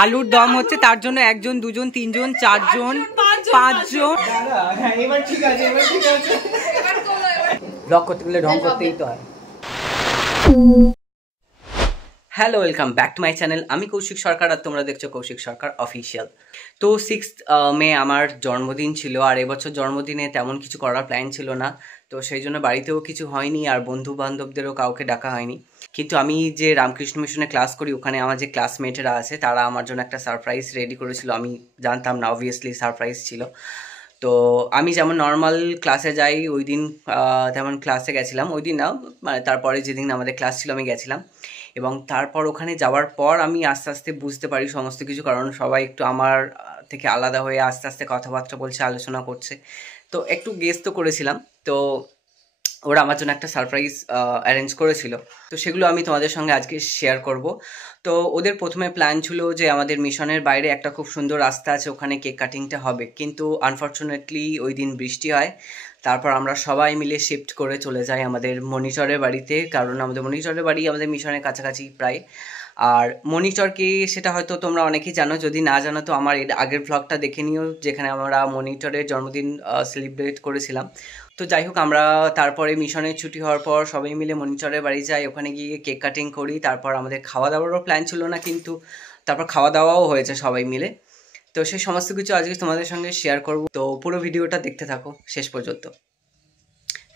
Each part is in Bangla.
আলুর দম হচ্ছে, তার জন্য 1 জন 2 জন 3 জন 4 জন 5 জন। ব্লগ করতে গেলে ঢং করতেই তো হয়। Hello, welcome back to my channel. আমি কৌশিক সরকার আর তোমরা দেখছো কৌশিক সরকার অফিসিয়াল। তো 6th মে আমার জন্মদিন ছিল, আর এবছর জন্মদিনে তেমন কিছু করার প্ল্যান ছিল না, তো সেই জন্য বাড়িতেও কিছু হয়নি আর বন্ধু বান্ধবদেরও কাউকে ডাকা হয়নি। কিন্তু আমি যে রামকৃষ্ণ মিশনে ক্লাস করি, ওখানে আমার যে ক্লাসমেটেরা আছে তারা আমার জন্য একটা সারপ্রাইজ রেডি করেছিল। আমি জানতাম না, অবভিয়াসলি সারপ্রাইজ ছিল। তো আমি যেমন নর্মাল ক্লাসে যাই, ওই দিন তেমন ক্লাসে গেছিলাম, ওই দিন না মানে তারপরে যেদিন আমাদের ক্লাস ছিল আমি গেছিলাম। এবং তারপর ওখানে যাওয়ার পর আমি আস্তে আস্তে বুঝতে পারি সমস্ত কিছু, কারণ সবাই একটু আমার থেকে আলাদা হয়ে আস্তে আস্তে কথাবার্তা বলছে, আলোচনা করছে। তো একটু গেস তো করেছিলাম, তো ওরা আমার জন্য একটা সারপ্রাইজ অ্যারেঞ্জ করেছিল, তো সেগুলো আমি তোমাদের সঙ্গে আজকে শেয়ার করব। তো ওদের প্রথমে প্ল্যান ছিল যে আমাদের মিশনের বাইরে একটা খুব সুন্দর রাস্তা আছে, ওখানে কেক কাটিংটা হবে, কিন্তু আনফর্চুনেটলি ওই দিন বৃষ্টি হয়। তারপর আমরা সবাই মিলে শিফট করে চলে যাই আমাদের মনিটরের বাড়িতে, কারণ আমাদের মনিটরের বাড়ি আমাদের মিশনের কাছাকাছি প্রায়। আর মনিটরকে সেটা হয়তো তোমরা অনেকেই জানো, যদি না জানো তো আমার এর আগের ভ্লগটা দেখে নিও, যেখানে আমরা মনিটরের জন্মদিন সেলিব্রেট করেছিলাম। তো যাই হোক, আমরা তারপরে মিশনের ছুটি হওয়ার পর সবাই মিলে মনিটরের বাড়ি যাই, ওখানে গিয়ে কেক কাটিং করি। তারপর আমাদের খাওয়া দাওয়ারও প্ল্যান ছিল না, কিন্তু তারপর খাওয়া দাওয়াও হয়েছে সবাই মিলে। তো সেই সমস্ত কিছু আজকে তোমাদের সঙ্গে শেয়ার করব, তো পুরো ভিডিওটা দেখতে থাকো শেষ পর্যন্ত।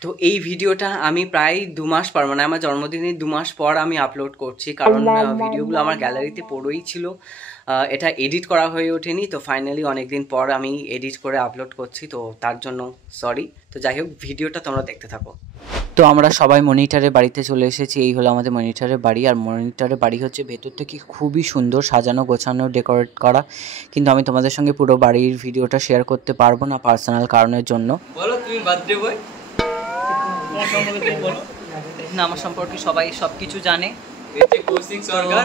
তো এই ভিডিওটা আমি প্রায় 2 মাস পর, মানে আমার জন্মদিনের 2 মাস পর আমি আপলোড করছি, কারণ ভিডিওগুলো আমার গ্যালারিতে পড়েই ছিল, এটা এডিট করা হয়ে ওঠেনি। তো ফাইনালি অনেকদিন পর আমি এডিট করে আপলোড করছি, তো তার জন্য সরি। তো যাই হোক, ভিডিওটা তোমরা দেখতে থাকো। তো আমরা সবাই মনিটরের বাড়িতে চলে এসেছি। এই হলো আমাদের মনিটরের বাড়ি, আর মনিটরের বাড়ি হচ্ছে ভেতর থেকে খুবই সুন্দর সাজানো গোছানো, ডেকোরেট করা, কিন্তু আমি তোমাদের সঙ্গে পুরো বাড়ির ভিডিওটা শেয়ার করতে পারবো না পার্সোনাল কারণের জন্য। বলো তুমি বার্থডে বয় না, আমার সম্পর্কে সবাই সবকিছু জানে। কৌশিক সরকার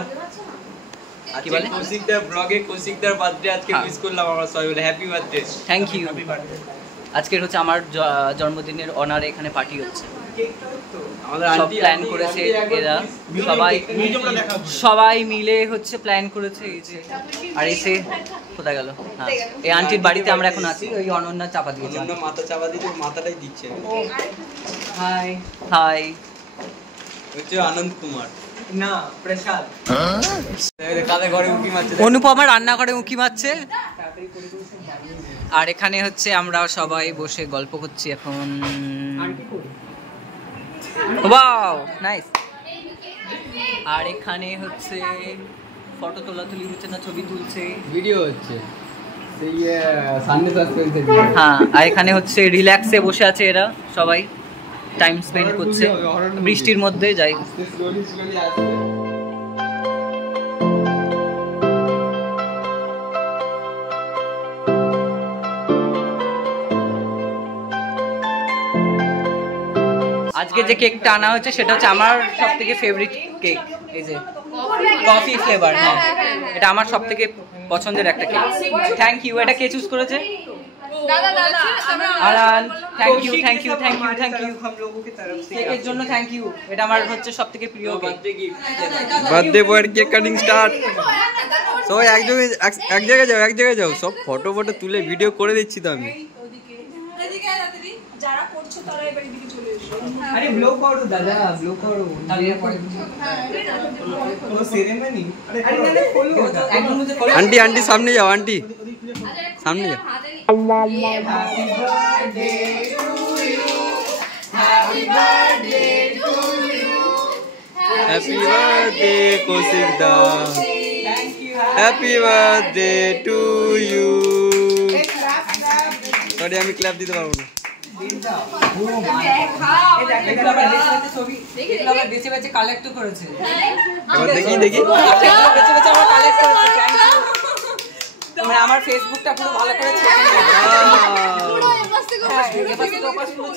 কি বলে, কৌশিকদার ব্লগে কৌশিকদার বার্থডে আজকে উইশ করলাম আমরা সবাই মিলে। Happy birthday. Thank you. আজকের হচ্ছে আমার জন্মদিনের অনারে এখানে পার্টি হচ্ছে, সব প্ল্যান করেছে এরা, সবাই মিলে হচ্ছে প্ল্যান করেছে। এই যে আর এসে কোথায় গেল, হ্যাঁ এই আন্টির বাড়িতে আমরা এখন আছি। ওই অনন্যা চাপা দিয়েছে, মাথা চাপা দিয়ে মাথাটাই দিচ্ছে। হাই হাই, হচ্ছে আনন্দ কুমার না প্রসাদ, কালে ঘরে উঁকি মারছে, অনুপমা রান্নাঘরে উঁকি মারছে। আর এখানে হচ্ছে আমরা সবাই বসে গল্প করছি এখন। Wow nice. আর এখানে হচ্ছে ফটো তোলাতুলি হচ্ছে না, ছবি তুলছে, ভিডিও হচ্ছে, সেই সানডে সাসপেন্সের। হ্যাঁ, আর এখানে হচ্ছে রিল্যাক্সে বসে আছে এরা সবাই, টাইম স্পেন্ড করছে বৃষ্টির মধ্যে। যাই আজকে যে কেকটা আনা হচ্ছে সেটা হচ্ছে আমার সব থেকে ফেভারিট কেক, এই যে কফি ফ্লেভার। হ্যাঁ, এটা আমার সব থেকে পছন্দের একটা কেক। Thank you. এটা কে চুজ করেছে? Aran. Thank you thank you thank you thank you কেকের জন্য থ্যাংক ইউ। এটা আমার হচ্ছে সব থেকে প্রিয় কেক। বার্থডে বয়ের কেক কাটিং স্টার্ট। সবাই এক জায়গায় যাও, সব ফটো তুলে ভিডিও করে দিচ্ছি তো আমি। যারা করছো তারা এবার এদিকে চলে এসো। আরে ব্লো করো দাদা, ব্লো করো। তাহলে পরে কোনো সেরেমনি। আরে না খোলো, একদম মুঝে খোলো। আন্টি সামনে যাও, আন্টি সামনে যাও। Happy birthday to you, happy birthday to you, happy birthday Koushik da, thank you, happy birthday to you. Sorry আমি ক্ল্যাপ দিতে পারবো না। কালেক্ট করেছে, দেখি আমার ফেসবুকটা পুরো ভালো করেছে,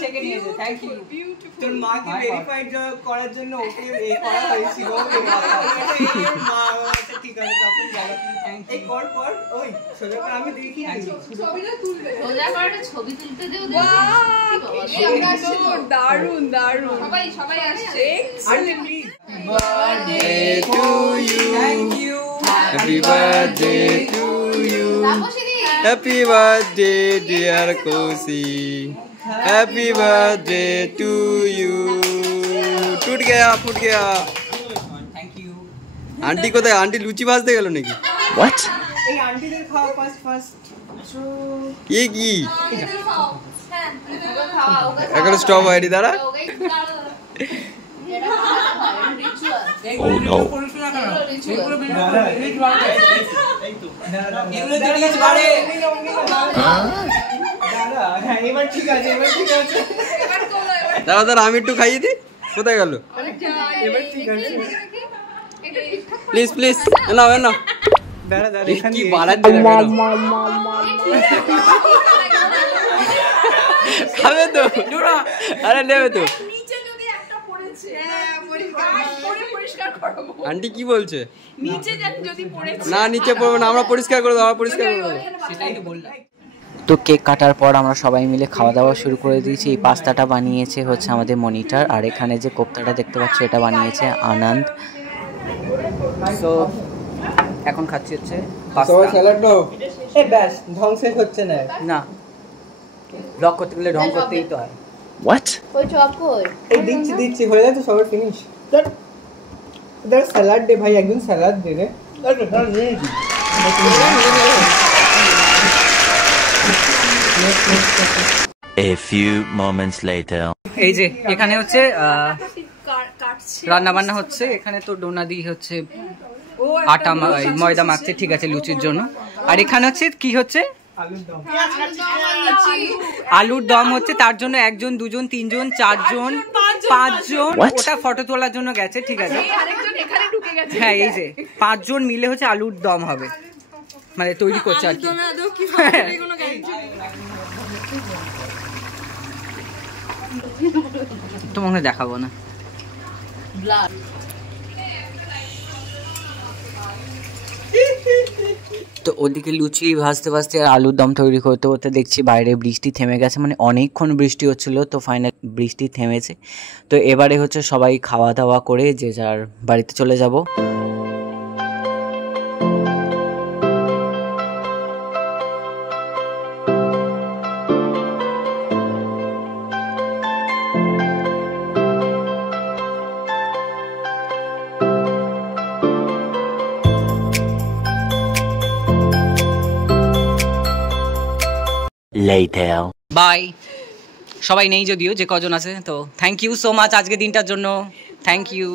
ছেকে নিয়েছে। Thank you. তোর মাকে ভেরিফাইড করার জন্য ওকে করা হয়েছিল। ঠিক আছে, তখন জানো এই কর ওই সোজা করে আমি দেখি ছবিটা তুলবে, সোজা করে ছবি তুলতে দেও। দারুন দারুন, সবাই আসছে। Birthday to you, thank you. Happy birthday to you. Happy birthday dear Kosi. Happy birthday to you. टूट गया फूट गया. Thank you. आंटी কোথায়? আন্টি লুচি ভাজতে গেল নাকি? হোয়াট? এই আন্টিদের খাওয়া ফার্স্ট এ কি এখন স্টপ হয়নি দাঁড়া। দাঁড়া দাঁড়া আমি একটু খাইয়ে দিই। কোথায় গেল? প্লিজ প্লিজ নাও নাও। কি বাড়াচ্ছে খাবে তো? আরে নেবে তো। আন্টি কি বলছে? না নিচে পড়বো না, আমরা পরিষ্কার করে দেবো, আমরা পরিষ্কার করে দেবো। সেটাই তো বললাম। তো কেক কাটার পর আমরা সবাই মিলে খাওয়া দাওয়া শুরু করে দিয়েছি। এই পাস্তাটা বানিয়েছে হচ্ছে আমাদের মনিটর, আর এখানে যে কোপ্তাটা দেখতে পাচ্ছ এটা বানিয়েছে আনন্দ। তো এখন খাচ্ছি হচ্ছে সবাই স্যালাড নাও। এই ব্যাস ঢং শেষ হচ্ছে না। না, ব্লগ করতে গেলে ঢং করতেই তো হয়। এই দিচ্ছি হয়ে যায় তো সবার ফিনিশ। দেখ স্যালাড দে ভাই, একজন স্যালাড দে রে। A few moments later. এই যে এখানে হচ্ছে রান্না বান্না হচ্ছে। এখানে তো ডোনা দিয়ে হচ্ছে আটা ময়দা মাখছে, ঠিক আছে, লুচির জন্য। আর এখানে হচ্ছে কি হচ্ছে? আলুর দম হচ্ছে। তার জন্য 1 জন 2 জন 3 জন 4 জন 5 জন ওটা ফটো তোলার জন্য গেছে, ঠিক আছে। হ্যাঁ এই যে 5 জন মিলে হচ্ছে আলুর দম হবে, মানে তৈরি করছে আর কি। তোমাকে দেখাবো না। তো ওদিকে লুচি ভাজতে ভাজতে আর আলুর দম তৈরি করতে করতে দেখছি বাইরে বৃষ্টি থেমে গেছে, মানে অনেকক্ষণ বৃষ্টি হচ্ছিল। তো ফাইনাল বৃষ্টি থেমেছে। তো এবারে হচ্ছে সবাই খাওয়া দাওয়া করে যে যার বাড়িতে চলে যাব। Later. বাই। সবাই নেই যদিও, যে কজন আছে। তো থ্যাংক ইউ সো মাচ আজকে দিনটার জন্য, থ্যাংক ইউ।